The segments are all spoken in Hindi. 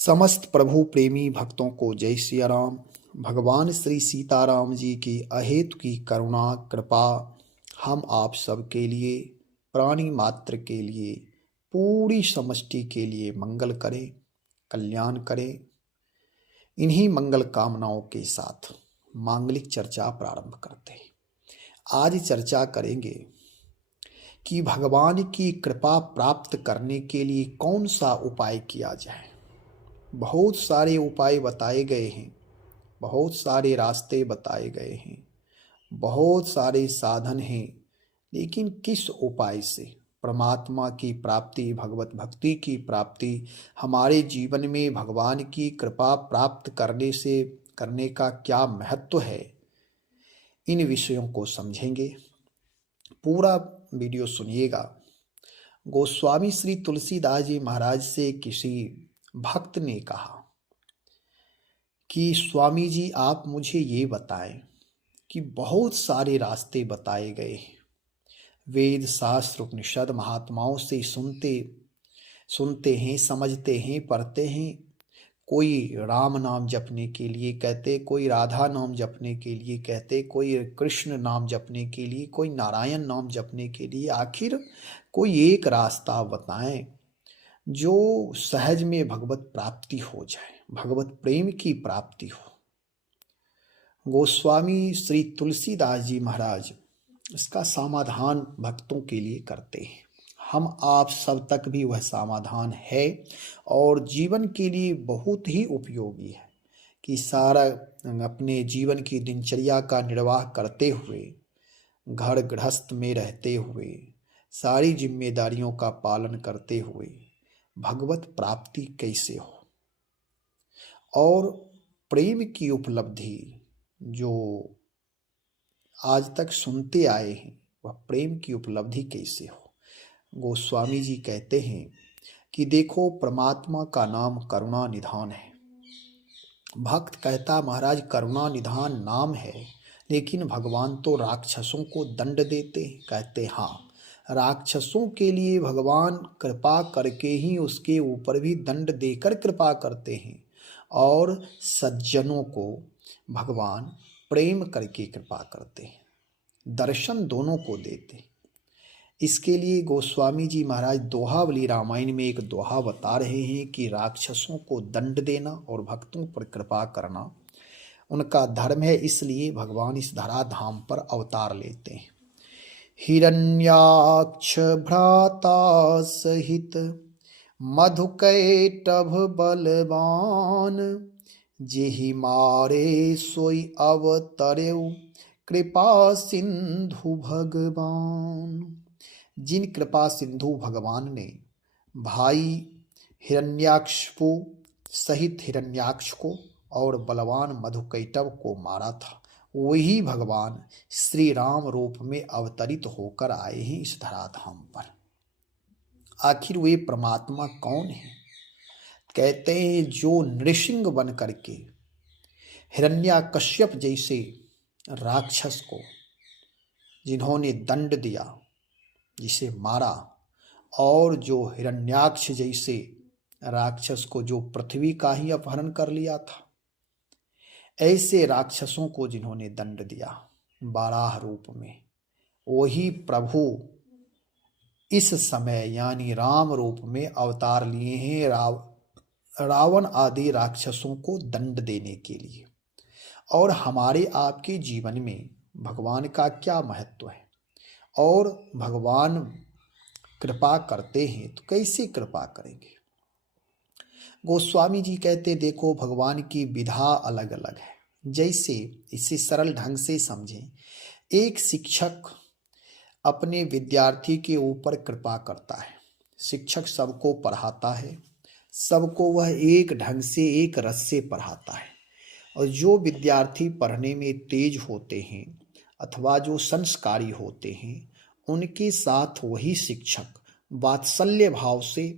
समस्त प्रभु प्रेमी भक्तों को जय सिया राम। भगवान श्री सीताराम जी की अहेतु की करुणा कृपा हम आप सब के लिए, प्राणी मात्र के लिए, पूरी समष्टि के लिए मंगल करे, कल्याण करे। इन्हीं मंगल कामनाओं के साथ मांगलिक चर्चा प्रारंभ करते हैं। आज चर्चा करेंगे कि भगवान की कृपा प्राप्त करने के लिए कौन सा उपाय किया जाए। बहुत सारे उपाय बताए गए हैं, बहुत सारे रास्ते बताए गए हैं, बहुत सारे साधन हैं, लेकिन किस उपाय से परमात्मा की प्राप्ति, भगवत भक्ति की प्राप्ति, हमारे जीवन में भगवान की कृपा प्राप्त करने का क्या महत्व है, इन विषयों को समझेंगे। पूरा वीडियो सुनिएगा। गोस्वामी श्री तुलसीदास जी महाराज से किसी भक्त ने कहा कि स्वामी जी आप मुझे ये बताएं कि बहुत सारे रास्ते बताए गए हैं, वेद शास्त्र उपनिषद महात्माओं से सुनते हैं, समझते हैं, पढ़ते हैं। कोई राम नाम जपने के लिए कहते, कोई राधा नाम जपने के लिए कहते, कोई कृष्ण नाम जपने के लिए, कोई नारायण नाम जपने के लिए। आखिर कोई एक रास्ता बताएं जो सहज में भगवत प्राप्ति हो जाए, भगवत प्रेम की प्राप्ति हो। गोस्वामी श्री तुलसीदास जी महाराज इसका समाधान भक्तों के लिए करते हैं। हम आप सब तक भी वह समाधान है और जीवन के लिए बहुत ही उपयोगी है कि सारा अपने जीवन की दिनचर्या का निर्वाह करते हुए, घर गृहस्थ में रहते हुए, सारी जिम्मेदारियों का पालन करते हुए भगवत प्राप्ति कैसे हो और प्रेम की उपलब्धि जो आज तक सुनते आए हैं वह प्रेम की उपलब्धि कैसे हो। गोस्वामी जी कहते हैं कि देखो, परमात्मा का नाम करुणा निधान है। भक्त कहता महाराज करुणा निधान नाम है, लेकिन भगवान तो राक्षसों को दंड देते हैं। कहते हाँ, राक्षसों के लिए भगवान कृपा करके ही उसके ऊपर भी दंड देकर कृपा करते हैं, और सज्जनों को भगवान प्रेम करके कृपा करते हैं, दर्शन दोनों को देते। इसके लिए गोस्वामी जी महाराज दोहावली रामायण में एक दोहा बता रहे हैं कि राक्षसों को दंड देना और भक्तों पर कृपा करना उनका धर्म है, इसलिए भगवान इस धराधाम पर अवतार लेते हैं। हिरण्याक्ष भ्राता सहित मधुकैटभ बलवान, जेहि मारे सोई अवतरेउ कृपा सिंधु भगवान। जिन कृपा सिंधु भगवान ने भाई हिरण्याक्ष सहित हिरण्याक्ष को और बलवान मधुकैटभ को मारा था, वही भगवान श्री राम रूप में अवतरित होकर आए हैं इस धराधाम पर। आखिर वे परमात्मा कौन है? कहते हैं जो नृसिंह बन करके हिरण्याकश्यप जैसे राक्षस को जिन्होंने दंड दिया, जिसे मारा, और जो हिरण्याक्ष जैसे राक्षस को जो पृथ्वी का ही अपहरण कर लिया था, ऐसे राक्षसों को जिन्होंने दंड दिया बाराह रूप में, वही प्रभु इस समय यानी राम रूप में अवतार लिए हैं रावण आदि राक्षसों को दंड देने के लिए। और हमारे आपके जीवन में भगवान का क्या महत्व है, और भगवान कृपा करते हैं तो कैसे कृपा करेंगे। गोस्वामी जी कहते देखो, भगवान की विधा अलग अलग है। जैसे इसे सरल ढंग से समझें, एक शिक्षक अपने विद्यार्थी के ऊपर कृपा करता है। शिक्षक सबको पढ़ाता है, सबको वह एक ढंग से एक रस से पढ़ाता है, और जो विद्यार्थी पढ़ने में तेज होते हैं अथवा जो संस्कारी होते हैं, उनके साथ वही शिक्षक वात्सल्य भाव से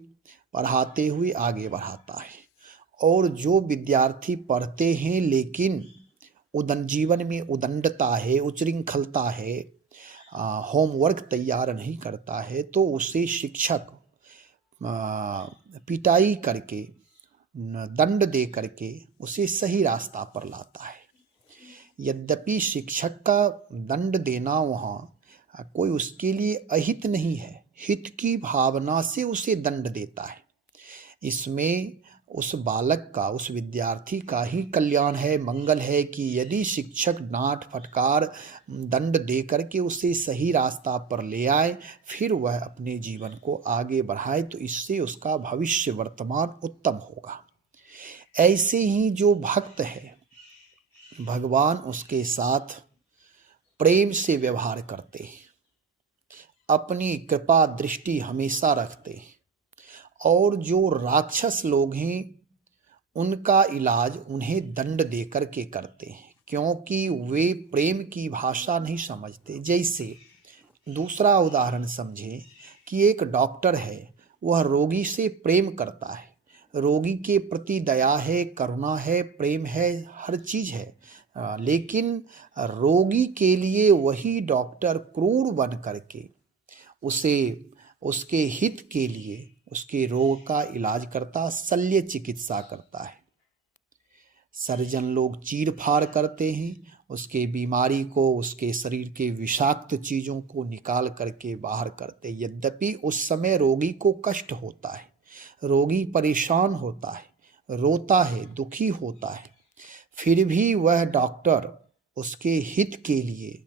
पढ़ाते हुए आगे बढ़ाता है। और जो विद्यार्थी पढ़ते हैं लेकिन जीवन में उदंडता है, उच्चृंखलता है, होमवर्क तैयार नहीं करता है, तो उसे शिक्षक पिटाई करके दंड दे करके उसे सही रास्ता पर लाता है। यद्यपि शिक्षक का दंड देना वहाँ कोई उसके लिए अहित नहीं है, हित की भावना से उसे दंड देता है। इसमें उस बालक का, उस विद्यार्थी का ही कल्याण है, मंगल है कि यदि शिक्षक डांट फटकार दंड दे करके उसे सही रास्ता पर ले आए, फिर वह अपने जीवन को आगे बढ़ाए, तो इससे उसका भविष्य वर्तमान उत्तम होगा। ऐसे ही जो भक्त है, भगवान उसके साथ प्रेम से व्यवहार करते, अपनी कृपा दृष्टि हमेशा रखते, और जो राक्षस लोग हैं उनका इलाज उन्हें दंड देकर के करते हैं, क्योंकि वे प्रेम की भाषा नहीं समझते। जैसे दूसरा उदाहरण समझें कि एक डॉक्टर है, वह रोगी से प्रेम करता है, रोगी के प्रति दया है, करुणा है, प्रेम है, हर चीज है, लेकिन रोगी के लिए वही डॉक्टर क्रूर बन करके उसे उसके हित के लिए उसके रोग का इलाज करता, शल्य चिकित्सा करता है। सर्जन लोग चीर फाड़ करते हैं, उसके बीमारी को, उसके शरीर के विषाक्त चीजों को निकाल करके बाहर करते। यद्यपि उस समय रोगी को कष्ट होता है, रोगी परेशान होता है, रोता है, दुखी होता है, फिर भी वह डॉक्टर उसके हित के लिए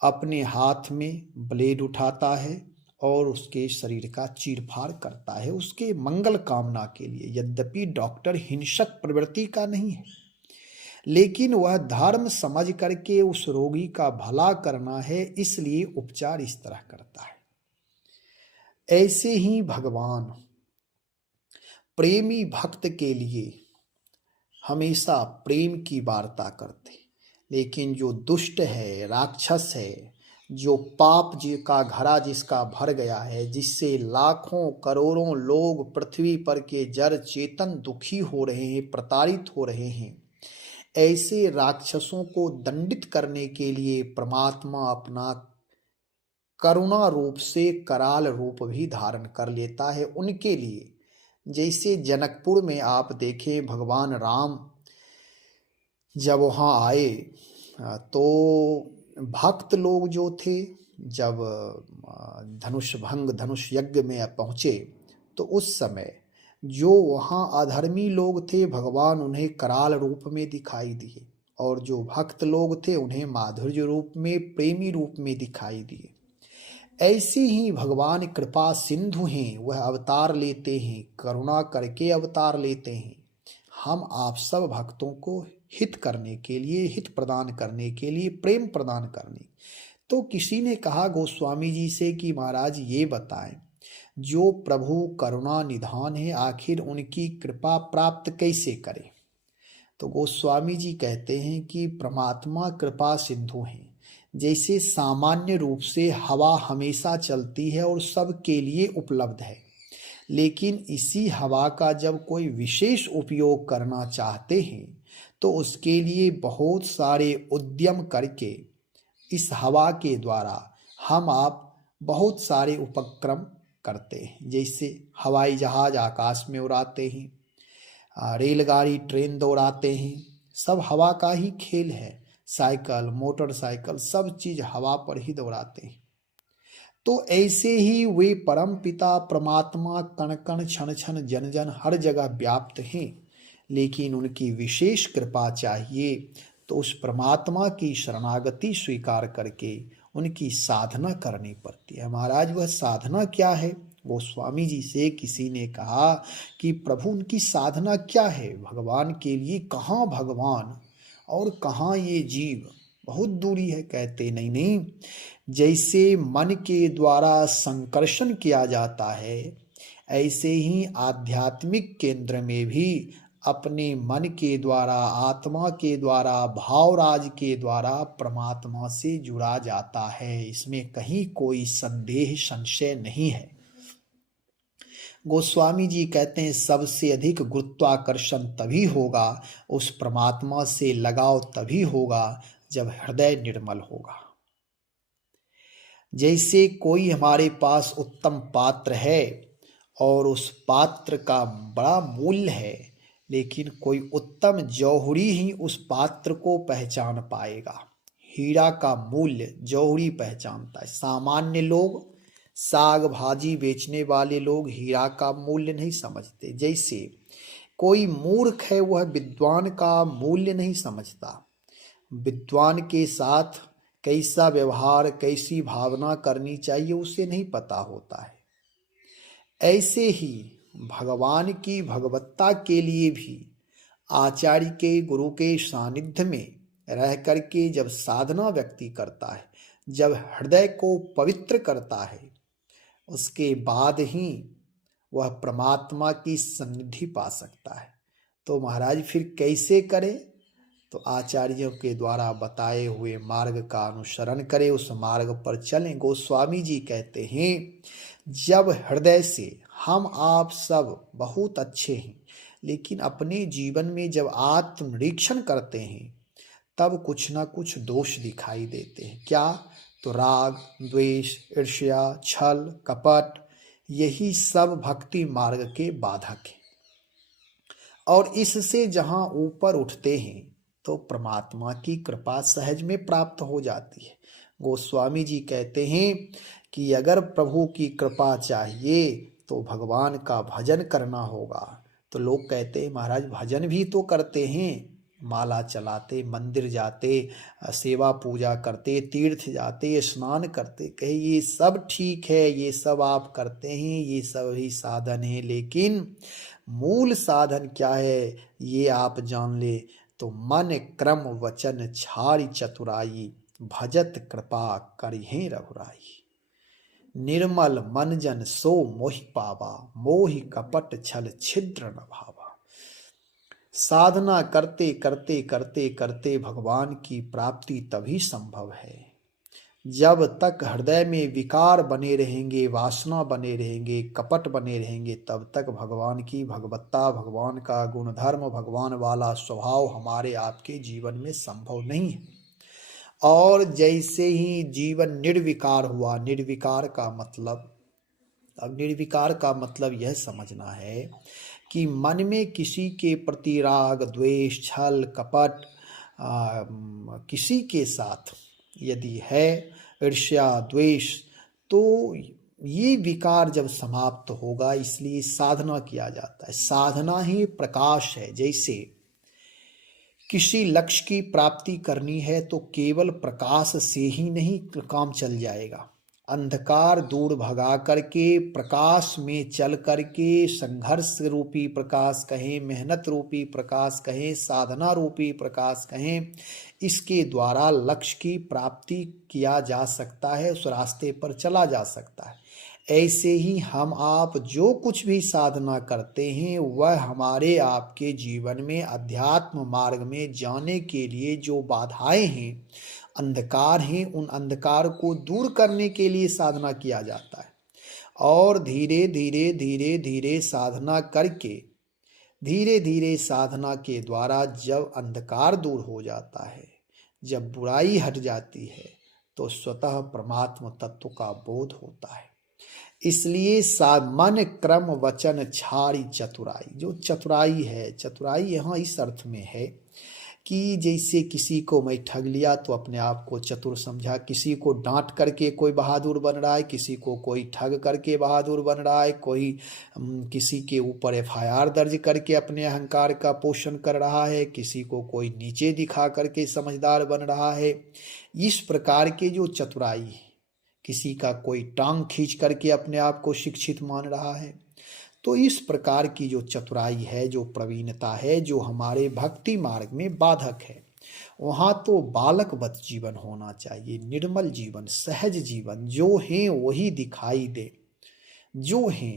अपने हाथ में ब्लेड उठाता है और उसके शरीर का चीरफाड़ करता है, उसके मंगल कामना के लिए। यद्यपि डॉक्टर हिंसक प्रवृत्ति का नहीं है, लेकिन वह धर्म समझ करके उस रोगी का भला करना है, इसलिए उपचार इस तरह करता है। ऐसे ही भगवान प्रेमी भक्त के लिए हमेशा प्रेम की वार्ता करते, लेकिन जो दुष्ट है, राक्षस है, जो पाप का घड़ा जिसका भर गया है, जिससे लाखों करोड़ों लोग पृथ्वी पर के जड़ चेतन दुखी हो रहे हैं, प्रताड़ित हो रहे हैं, ऐसे राक्षसों को दंडित करने के लिए परमात्मा अपना करुणा रूप से कराल रूप भी धारण कर लेता है उनके लिए। जैसे जनकपुर में आप देखें, भगवान राम जब वहाँ आए तो भक्त लोग जो थे, जब धनुष भंग धनुष यज्ञ में पहुँचे, तो उस समय जो वहाँ अधर्मी लोग थे, भगवान उन्हें कराल रूप में दिखाई दिए, और जो भक्त लोग थे उन्हें माधुर्य रूप में, प्रेमी रूप में दिखाई दिए। ऐसे ही भगवान कृपा सिंधु हैं, वह अवतार लेते हैं, करुणा करके अवतार लेते हैं, हम आप सब भक्तों को हित करने के लिए, हित प्रदान करने के लिए, प्रेम प्रदान करने। तो किसी ने कहा गोस्वामी जी से कि महाराज ये बताएं, जो प्रभु करुणा निधान है, आखिर उनकी कृपा प्राप्त कैसे करें? तो गोस्वामी जी कहते हैं कि परमात्मा कृपा सिंधु हैं। जैसे सामान्य रूप से हवा हमेशा चलती है और सबके लिए उपलब्ध है, लेकिन इसी हवा का जब कोई विशेष उपयोग करना चाहते हैं तो उसके लिए बहुत सारे उद्यम करके इस हवा के द्वारा हम आप बहुत सारे उपक्रम करते हैं। जैसे हवाई जहाज आकाश में उड़ाते हैं, रेलगाड़ी ट्रेन दौड़ाते हैं, सब हवा का ही खेल है। साइकिल, मोटरसाइकिल, सब चीज हवा पर ही दौड़ाते हैं। तो ऐसे ही वे परम पिता परमात्मा कण कण क्षण क्षण जन जन हर जगह व्याप्त हैं, लेकिन उनकी विशेष कृपा चाहिए तो उस परमात्मा की शरणागति स्वीकार करके उनकी साधना करनी पड़ती है। महाराज वह साधना क्या है? गोस्वामी जी से किसी ने कहा कि प्रभु उनकी साधना क्या है? भगवान के लिए कहाँ भगवान और कहाँ ये जीव, बहुत दूरी है। कहते नहीं नहीं, जैसे मन के द्वारा संकर्षण किया जाता है, ऐसे ही आध्यात्मिक केंद्र में भी अपने मन के द्वारा, आत्मा के द्वारा, भावराज के द्वारा परमात्मा से जुड़ा जाता है। इसमें कहीं कोई संदेह संशय नहीं है। गोस्वामी जी कहते हैं सबसे अधिक गुरुत्वाकर्षण तभी होगा, उस परमात्मा से लगाव तभी होगा जब हृदय निर्मल होगा। जैसे कोई हमारे पास उत्तम पात्र है और उस पात्र का बड़ा मूल्य है, लेकिन कोई उत्तम जौहरी ही उस पात्र को पहचान पाएगा। हीरा का मूल्य जौहरी पहचानता है। सामान्य लोग, साग भाजी बेचने वाले लोग हीरा का मूल्य नहीं समझते। जैसे कोई मूर्ख है, वह विद्वान का मूल्य नहीं समझता। विद्वान के साथ कैसा व्यवहार, कैसी भावना करनी चाहिए, उसे नहीं पता होता है। ऐसे ही भगवान की भगवत्ता के लिए भी आचार्य के, गुरु के सानिध्य में रह करके जब साधना व्यक्ति करता है, जब हृदय को पवित्र करता है, उसके बाद ही वह परमात्मा की सन्निधि पा सकता है। तो महाराज फिर कैसे करे? तो आचार्यों के द्वारा बताए हुए मार्ग का अनुसरण करें, उस मार्ग पर चलें। गोस्वामी जी कहते हैं, जब हृदय से हम आप सब बहुत अच्छे हैं, लेकिन अपने जीवन में जब आत्मनिरीक्षण करते हैं, तब कुछ ना कुछ दोष दिखाई देते हैं। क्या? तो राग, द्वेष, ईर्ष्या, छल, कपट, यही सब भक्ति मार्ग के बाधक हैं। और इससे जहां ऊपर उठते हैं तो परमात्मा की कृपा सहज में प्राप्त हो जाती है। गोस्वामी जी कहते हैं कि अगर प्रभु की कृपा चाहिए तो भगवान का भजन करना होगा। तो लोग कहते हैं महाराज भजन भी तो करते हैं, माला चलाते, मंदिर जाते, सेवा पूजा करते, तीर्थ जाते, स्नान करते। कहे ये सब ठीक है, ये सब आप करते हैं, ये सब ही साधन है, लेकिन मूल साधन क्या है ये आप जान ले। तो मन क्रम वचन छाड़ी चतुराई, भजत कृपा करिहे रघुराई। निर्मल मन जन सो मोहि पावा, मोहि कपट छल छिद्र न भावा। साधना करते करते करते करते भगवान की प्राप्ति तभी संभव है। जब तक हृदय में विकार बने रहेंगे, वासना बने रहेंगे, कपट बने रहेंगे, तब तक भगवान की भगवत्ता, भगवान का गुणधर्म, भगवान वाला स्वभाव हमारे आपके जीवन में संभव नहीं है। और जैसे ही जीवन निर्विकार हुआ, निर्विकार का मतलब, अब निर्विकार का मतलब यह समझना है कि मन में किसी के प्रति राग, द्वेष, छल, कपट किसी के साथ यदि है, ईर्ष्या, द्वेष, तो ये विकार जब समाप्त होगा, इसलिए साधना किया जाता है। साधना ही प्रकाश है। जैसे किसी लक्ष्य की प्राप्ति करनी है तो केवल प्रकाश से ही नहीं काम चल जाएगा। अंधकार दूर भगा करके प्रकाश में चल करके, संघर्ष रूपी प्रकाश कहें, मेहनत रूपी प्रकाश कहें, साधना रूपी प्रकाश कहें, इसके द्वारा लक्ष्य की प्राप्ति किया जा सकता है, उस रास्ते पर चला जा सकता है। ऐसे ही हम आप जो कुछ भी साधना करते हैं, वह हमारे आपके जीवन में अध्यात्म मार्ग में जाने के लिए जो बाधाएं हैं, अंधकार हैं, उन अंधकार को दूर करने के लिए साधना किया जाता है। और धीरे धीरे धीरे धीरे साधना करके, धीरे धीरे साधना के द्वारा जब अंधकार दूर हो जाता है, जब बुराई हट जाती है, तो स्वतः परमात्म तत्व का बोध होता है। इसलिए मन क्रम वचन छाड़ी चतुराई, जो चतुराई है, चतुराई यहाँ इस अर्थ में है कि जैसे किसी को मैं ठग लिया तो अपने आप को चतुर समझा, किसी को डांट करके कोई बहादुर बन रहा है, किसी को कोई ठग करके बहादुर बन रहा है, कोई किसी के ऊपर एफआईआर दर्ज करके अपने अहंकार का पोषण कर रहा है, किसी को कोई नीचे दिखा करके समझदार बन रहा है। इस प्रकार के जो चतुराई है, किसी का कोई टांग खींच करके अपने आप को शिक्षित मान रहा है, तो इस प्रकार की जो चतुराई है, जो प्रवीणता है, जो हमारे भक्ति मार्ग में बाधक है, वहाँ तो बालकवत जीवन होना चाहिए, निर्मल जीवन, सहज जीवन, जो है वही दिखाई दे, जो है।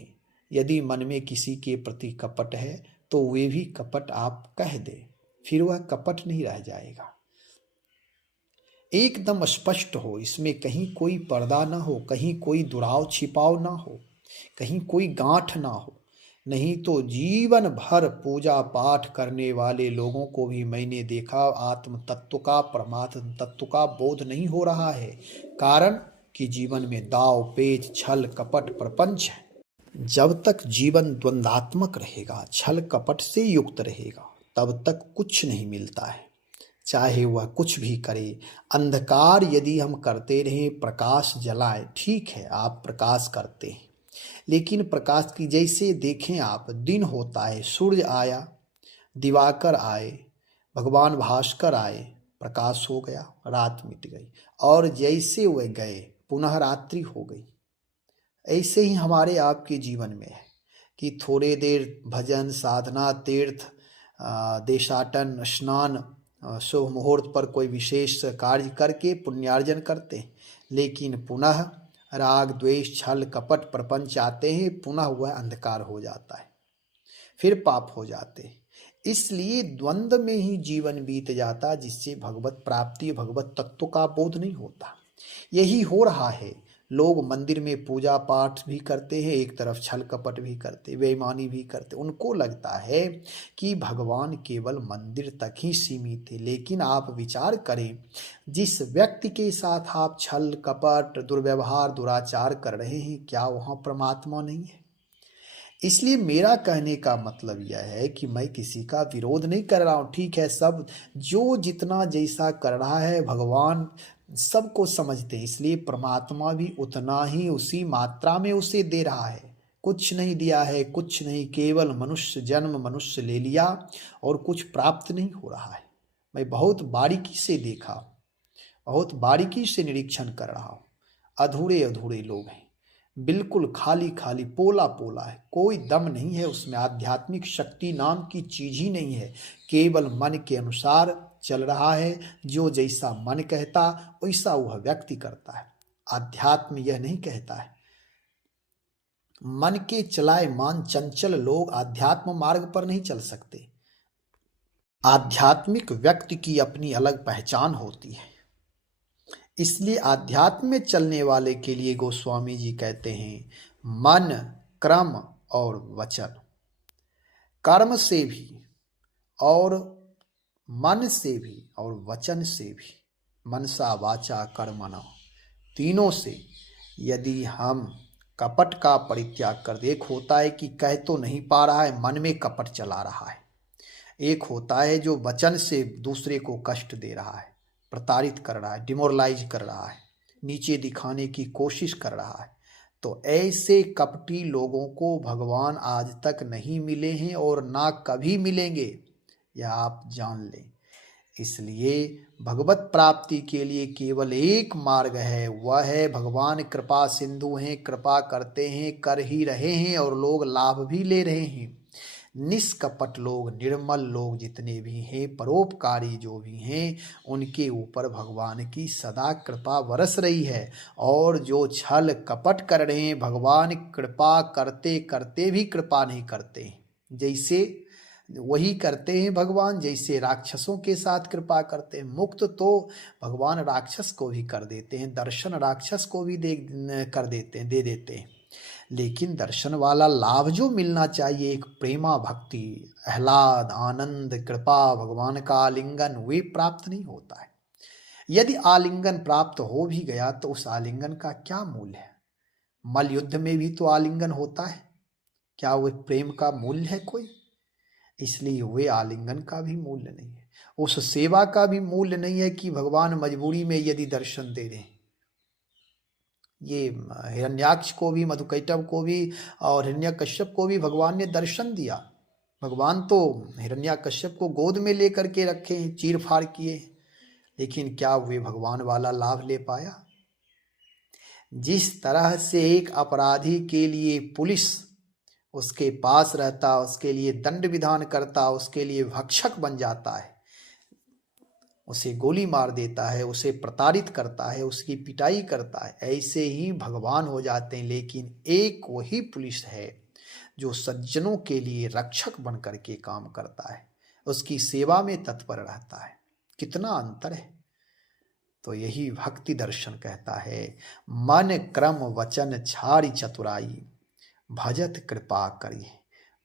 यदि मन में किसी के प्रति कपट है तो वे भी कपट आप कह दे, फिर वह कपट नहीं रह जाएगा। एकदम स्पष्ट हो, इसमें कहीं कोई पर्दा ना हो, कहीं कोई दुराव छिपाव ना हो, कहीं कोई गांठ ना हो। नहीं तो जीवन भर पूजा पाठ करने वाले लोगों को भी मैंने देखा, आत्म तत्व का, परमात्म तत्व का बोध नहीं हो रहा है। कारण कि जीवन में दाव पेच, छल, कपट, प्रपंच है। जब तक जीवन द्वंद्वात्मक रहेगा, छल कपट से युक्त रहेगा, तब तक कुछ नहीं मिलता है। चाहे वह कुछ भी करे, अंधकार यदि हम करते रहें, प्रकाश जलाए, ठीक है आप प्रकाश करते हैं, लेकिन प्रकाश की जैसे देखें आप, दिन होता है, सूर्य आया, दिवाकर आए, भगवान भास्कर आए, प्रकाश हो गया, रात मिट गई, और जैसे वे गए पुनः रात्रि हो गई। ऐसे ही हमारे आपके जीवन में है कि थोड़े देर भजन साधना तीर्थ देशाटन स्नान शुभ मुहूर्त पर कोई विशेष कार्य करके पुण्यार्जन करते हैं, लेकिन पुनः राग द्वेष छल कपट प्रपंच आते हैं, पुनः वह अंधकार हो जाता है, फिर पाप हो जाते हैं। इसलिए द्वंद्व में ही जीवन बीत जाता, जिससे भगवत प्राप्ति भगवत तत्व का बोध नहीं होता। यही हो रहा है। लोग मंदिर में पूजा पाठ भी करते हैं, एक तरफ छल कपट भी करते, बेईमानी भी करते। उनको लगता है कि भगवान केवल मंदिर तक ही सीमित है, लेकिन आप विचार करें, जिस व्यक्ति के साथ आप छल कपट दुर्व्यवहार दुराचार कर रहे हैं, क्या वहाँ परमात्मा नहीं है? इसलिए मेरा कहने का मतलब यह है कि मैं किसी का विरोध नहीं कर रहा हूँ। ठीक है, सब जो जितना जैसा कर रहा है भगवान सबको समझते हैं, इसलिए परमात्मा भी उतना ही उसी मात्रा में उसे दे रहा है। कुछ नहीं दिया है, कुछ नहीं, केवल मनुष्य जन्म मनुष्य ले लिया और कुछ प्राप्त नहीं हो रहा है। मैं बहुत बारीकी से देखा, बहुत बारीकी से निरीक्षण कर रहा हूँ। अधूरे अधूरे लोग हैं, बिल्कुल खाली खाली पोला पोला है, कोई दम नहीं है उसमें, आध्यात्मिक शक्ति नाम की चीज ही नहीं है। केवल मन के अनुसार चल रहा है, जो जैसा मन कहता वैसा वह व्यक्ति करता है। आध्यात्म यह नहीं कहता है। मन के चलायमान चंचल लोग आध्यात्म मार्ग पर नहीं चल सकते। आध्यात्मिक व्यक्ति की अपनी अलग पहचान होती है। इसलिए आध्यात्म में चलने वाले के लिए गोस्वामी जी कहते हैं, मन क्रम और वचन, कर्म से भी और मन से भी और वचन से भी, मनसा वाचा कर्मणा, तीनों से यदि हम कपट का परित्याग कर दे। एक होता है कि कह तो नहीं पा रहा है, मन में कपट चला रहा है। एक होता है जो वचन से दूसरे को कष्ट दे रहा है, प्रताड़ित कर रहा है, डिमोरलाइज कर रहा है, नीचे दिखाने की कोशिश कर रहा है। तो ऐसे कपटी लोगों को भगवान आज तक नहीं मिले हैं और ना कभी मिलेंगे, यह आप जान लें। इसलिए भगवत प्राप्ति के लिए केवल एक मार्ग है, वह है भगवान कृपा सिंधु हैं, कृपा करते हैं, कर ही रहे हैं और लोग लाभ भी ले रहे हैं। निष्कपट लोग, निर्मल लोग जितने भी हैं, परोपकारी जो भी हैं, उनके ऊपर भगवान की सदा कृपा बरस रही है। और जो छल कपट कर रहे हैं, भगवान कृपा करते करते भी कृपा नहीं करते, जैसे वही करते हैं भगवान जैसे राक्षसों के साथ कृपा करते हैं। मुक्त तो भगवान राक्षस को भी कर देते हैं, दर्शन राक्षस को भी कर देते हैं, दे देते हैं, लेकिन दर्शन वाला लाभ जो मिलना चाहिए, एक प्रेमा भक्ति, आह्लाद आनंद कृपा भगवान का आलिंगन, वे प्राप्त नहीं होता है। यदि आलिंगन प्राप्त हो भी गया तो उस आलिंगन का क्या मूल्य है? मल युद्ध में भी तो आलिंगन होता है, क्या वह प्रेम का मूल्य है कोई? इसलिए वे आलिंगन का भी मूल्य नहीं है, उस सेवा का भी मूल्य नहीं है कि भगवान मजबूरी में यदि दर्शन दे रहे। ये हिरण्याक्ष को भी, मधुकैटभ को भी और हिरण्यकश्यप को भी भगवान ने दर्शन दिया। भगवान तो हिरण्याकश्यप को गोद में लेकर के रखे, चीर फाड़ किए, लेकिन क्या वे भगवान वाला लाभ ले पाया? जिस तरह से एक अपराधी के लिए पुलिस उसके पास रहता, उसके लिए दंड विधान करता, उसके लिए भक्षक बन जाता है, उसे गोली मार देता है, उसे प्रताड़ित करता है, उसकी पिटाई करता है, ऐसे ही भगवान हो जाते हैं। लेकिन एक वही पुलिस है जो सज्जनों के लिए रक्षक बन करके काम करता है, उसकी सेवा में तत्पर रहता है। कितना अंतर है! तो यही भक्ति दर्शन कहता है, मन क्रम वचन छाड़ी चतुराई, भजत कृपा करिए।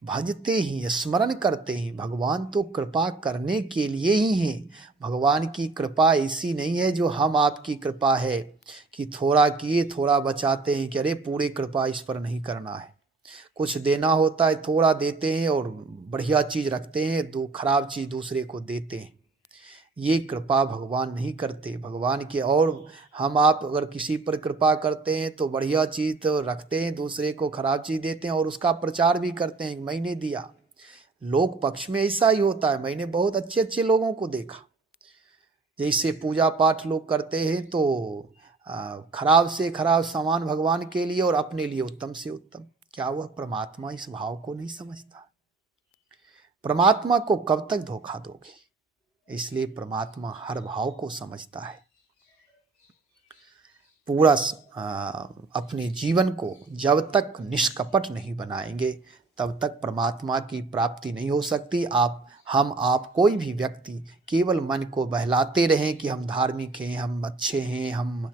भजते ही, स्मरण करते ही, भगवान तो कृपा करने के लिए ही हैं। भगवान की कृपा ऐसी नहीं है जो हम आपकी कृपा है कि थोड़ा किए थोड़ा बचाते हैं कि अरे पूरी कृपा इस पर नहीं करना है। कुछ देना होता है थोड़ा देते हैं और बढ़िया चीज़ रखते हैं, खराब चीज़ दूसरे को देते हैं। ये कृपा भगवान नहीं करते। भगवान के और हम आप अगर किसी पर कृपा करते हैं तो बढ़िया चीज़ तो रखते हैं, दूसरे को खराब चीज़ देते हैं और उसका प्रचार भी करते हैं, मैंने दिया। लोक पक्ष में ऐसा ही होता है। मैंने बहुत अच्छे अच्छे लोगों को देखा, जैसे पूजा पाठ लोग करते हैं तो खराब से खराब सामान भगवान के लिए और अपने लिए उत्तम से उत्तम। क्या वह परमात्मा इस भाव को नहीं समझता? परमात्मा को कब तक धोखा दोगे? इसलिए परमात्मा हर भाव को समझता है। पूरा अपने जीवन को जब तक निष्कपट नहीं बनाएंगे तब तक परमात्मा की प्राप्ति नहीं हो सकती। आप कोई भी व्यक्ति केवल मन को बहलाते रहें कि हम धार्मिक हैं, हम अच्छे हैं, हम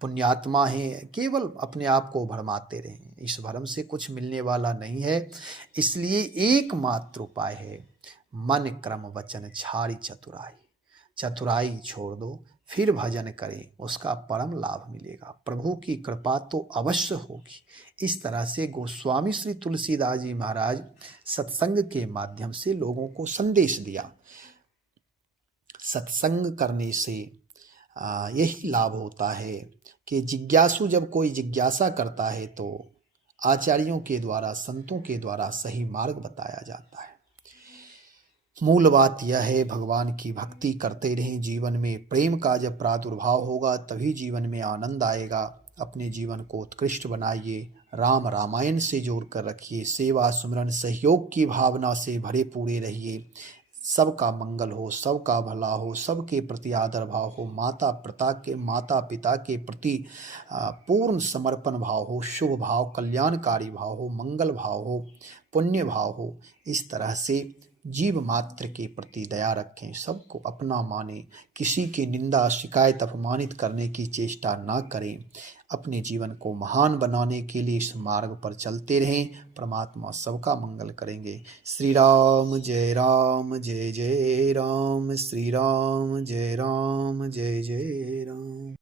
पुण्यात्मा हैं, केवल अपने आप को भरमाते रहें। इस भ्रम से कुछ मिलने वाला नहीं है। इसलिए एकमात्र उपाय है मन क्रम वचन छाड़ी चतुराई। चतुराई छोड़ दो, फिर भजन करें, उसका परम लाभ मिलेगा। प्रभु की कृपा तो अवश्य होगी। इस तरह से गोस्वामी श्री तुलसीदास जी महाराज सत्संग के माध्यम से लोगों को संदेश दिया। सत्संग करने से यही लाभ होता है कि जिज्ञासु जब कोई जिज्ञासा करता है तो आचार्यों के द्वारा, संतों के द्वारा सही मार्ग बताया जाता है। मूल बात यह है, भगवान की भक्ति करते रहें। जीवन में प्रेम का जब प्रादुर्भाव होगा तभी जीवन में आनंद आएगा। अपने जीवन को उत्कृष्ट बनाइए, राम रामायण से जोड़ कर रखिए, सेवा सुमरन सहयोग की भावना से भरे पूरे रहिए। सबका मंगल हो, सबका भला हो, सबके प्रति आदर भाव हो, माता पिता के प्रति पूर्ण समर्पण भाव हो, शुभ भाव, कल्याणकारी भाव हो, मंगल भाव हो, पुण्य भाव हो। इस तरह से जीव मात्र के प्रति दया रखें, सबको अपना माने, किसी की निंदा शिकायत अपमानित करने की चेष्टा ना करें। अपने जीवन को महान बनाने के लिए इस मार्ग पर चलते रहें। परमात्मा सबका मंगल करेंगे। श्री राम जय राम, जय जय राम। श्री राम जय राम, जय जय राम।